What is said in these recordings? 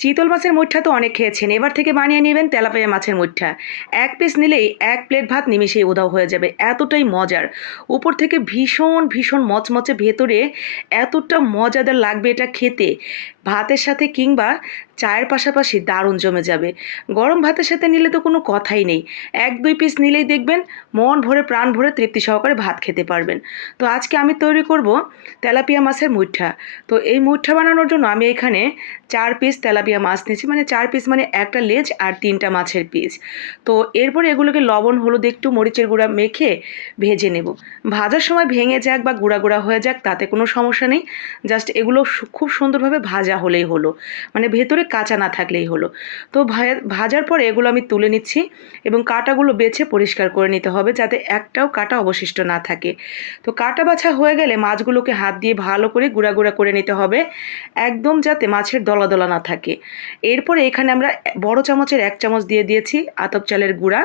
চিতল মাছের মুঠা তো অনেক খেয়েছেন। এবার থেকে বানিয়ে নেবেন তেলাপিয়া মাছের মুঠা এক পিস নিলেই এক প্লেট ভাত নিমিশেই উধাও হয়ে যাবে। এতটাই মজার। উপর থেকে ভীষণ ভীষণ মচমচে ভেতরে এতটা মজাদার লাগবে এটা খেতে। ভাতের সাথে কিংবা চায়ের পাশাপাশি দারুণ জমে যাবে। গরম ভাতের সাথে নিলে তো কোনো কথাই নেই। এক দুই পিস নিলেই দেখবেন মন ভরে, প্রাণ ভরে তৃপ্তি সহকারে ভাত খেতে পারবেন। তো আজকে আমি তৈরি করব তেলাপিয়া মাছের মুঠা। তো এই মুঠা বানানোর জন্য আমি এখানে চার পিস তেলাপিয়া মাছ নিয়েছি। মানে চার পিস মানে একটা লেজ আর তিনটা মাছের পিস। তো এরপরে এগুলোকে লবণ, হলুদ, একটু মরিচের গুঁড়া মেখে ভেজে নেব। ভাজার সময় ভেঙে যাক বা গুঁড়া গুঁড়া হয়ে যাক, তাতে কোনো সমস্যা নেই। জাস্ট এগুলো খুব সুন্দরভাবে ভাজা হলেই হলো। মানে ভেতরে কাঁচা না থাকলেই হলো। তো ভাজার পরে এগুলো আমি তুলে নিচ্ছি এবং কাঁটাগুলো বেছে পরিষ্কার করে নিতে হবে যাতে একটাও কাঁটা অবশিষ্ট না থাকে। তো কাঁটা বাছা হয়ে গেলে মাছগুলোকে হাত দিয়ে ভালো করে গুঁড়া গুঁড়া করে নিতে হবে, একদম যাতে মাছের দলা দলা না থাকে। এরপরে এখানে আমরা বড় চামচের এক চামচ দিয়ে দিয়েছি আতপ চালের গুঁড়া।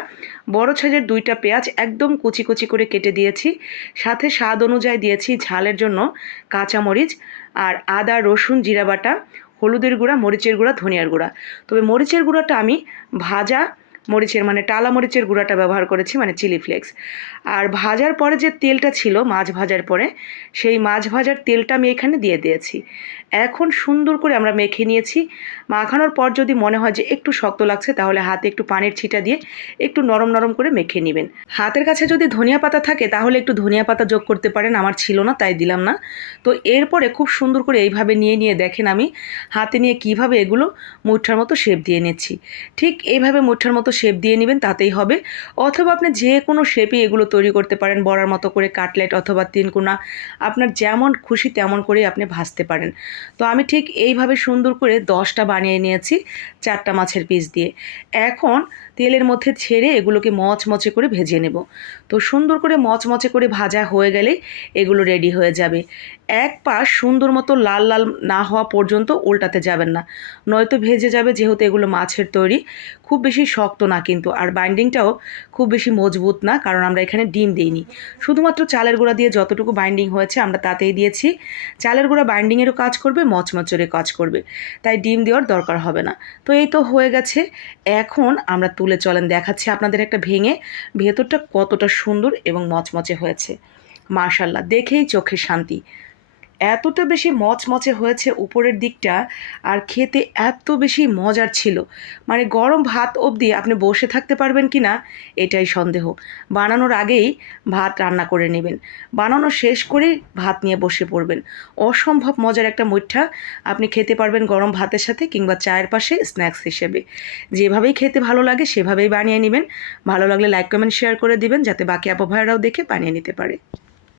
বড় সাইজের দুইটা পেঁয়াজ একদম কুচি কুচি করে কেটে দিয়েছি। সাথে স্বাদ অনুযায়ী দিয়েছি ঝালের জন্য কাঁচামরিচ আর আদা, রসুন, জিরা বাটা। হলুদের গুঁড়া মরিচের গুঁড়া ধনিয়ার গুঁড়া। তবে মরিচের গুঁড়াটা আমি ভাজা মরিচের মানে টালা মরিচের গুঁড়াটা ব্যবহার করেছি মানে চিলি ফ্লেক্স। আর ভাজার পরে যে তেলটা ছিল, মাছ ভাজার পরে, সেই মাছ ভাজার তেলটা আমি এখানে দিয়ে দিয়েছি। এখন সুন্দর করে আমরা মেখে নিয়েছি। মাখানোর পর যদি মনে হয় যে একটু শক্ত লাগছে, তাহলে হাতে একটু পানির ছিটা দিয়ে একটু নরম নরম করে মেখে নেবেন। হাতের কাছে যদি ধনিয়া পাতা থাকে, তাহলে একটু ধনিয়া পাতা যোগ করতে পারেন, আমার ছিল না, তাই দিলাম না। তো এরপরে খুব সুন্দর করে এইভাবে নিয়ে নিয়ে দেখেন আমি, হাতে নিয়ে কীভাবে এগুলো মুঠার মতো শেপ দিয়ে নিচ্ছি। ঠিক এইভাবে মুঠার মতো শেপ দিয়ে নেবেন, তাতেই হবে। অথবা আপনি যে কোনো শেপে এগুলো তৈরি করতে পারেন, বড়ার মতো করে কাটলেট অথবা তিনকুনা আপনার যেমন খুশি তেমন করেই আপনি ভাজতে পারেন। তো আমি ঠিক এইভাবে সুন্দর করে দশটা বানিয়ে নিয়েছি, চারটা মাছের পিস দিয়ে। এখন তেলের মধ্যে ছেড়ে এগুলোকে মচমচে করে ভেজে নেব। তো সুন্দর করে মচমচে করে ভাজা হয়ে গেলে এগুলো রেডি হয়ে যাবে। এক পাশ সুন্দর মতো লাল লাল না হওয়া পর্যন্ত উল্টাতে যাবেন না। নয়তো ভেজে যাবে যেহেতু এগুলো মাছের তৈরি। খুব বেশি শক্ত না কিন্তু। আর বাইন্ডিংটাও খুব বেশি মজবুত না, কারণ আমরা এখানে ডিম দিইনি। শুধুমাত্র চালের গুঁড়া দিয়ে যতটুকু বাইন্ডিং হয়েছে আমরা তাতেই দিয়েছি। চালের গুঁড়া বাইন্ডিংয়েরও কাজ করবে, মচমচেরও কাজ করবে। তাই ডিম দেওয়ার দরকার হবে না। তো এই তো হয়ে গেছে। এখন আমরা তুলে চলেন, দেখাচ্ছি আপনাদের একটা ভেঙে ভেতরটা কতটা সুন্দর এবং মচমচে হয়েছে। মার্শাল্লাহ দেখেই চোখে শান্তি। এতটা বেশি মচমচে হয়েছে উপরের দিকটা আর খেতে এত বেশি মজার ছিল। মানে গরম ভাত অবধি আপনি বসে থাকতে পারবেন কি না এটাই সন্দেহ। বানানোর আগেই ভাত রান্না করে নেবেন। বানানো শেষ করেই ভাত নিয়ে বসে পড়বেন। অসম্ভব মজার একটা মুঠা আপনি খেতে পারবেন গরম ভাতের সাথে কিংবা চায়ের পাশে স্ন্যাক্স হিসেবে। যেভাবেই খেতে ভালো লাগে সেভাবেই বানিয়ে নেবেন। ভালো লাগলে লাইক, কমেন্ট, শেয়ার করে দিবেন যাতে বাকি আপু ভাইয়েরাও দেখে বানিয়ে নিতে পারে।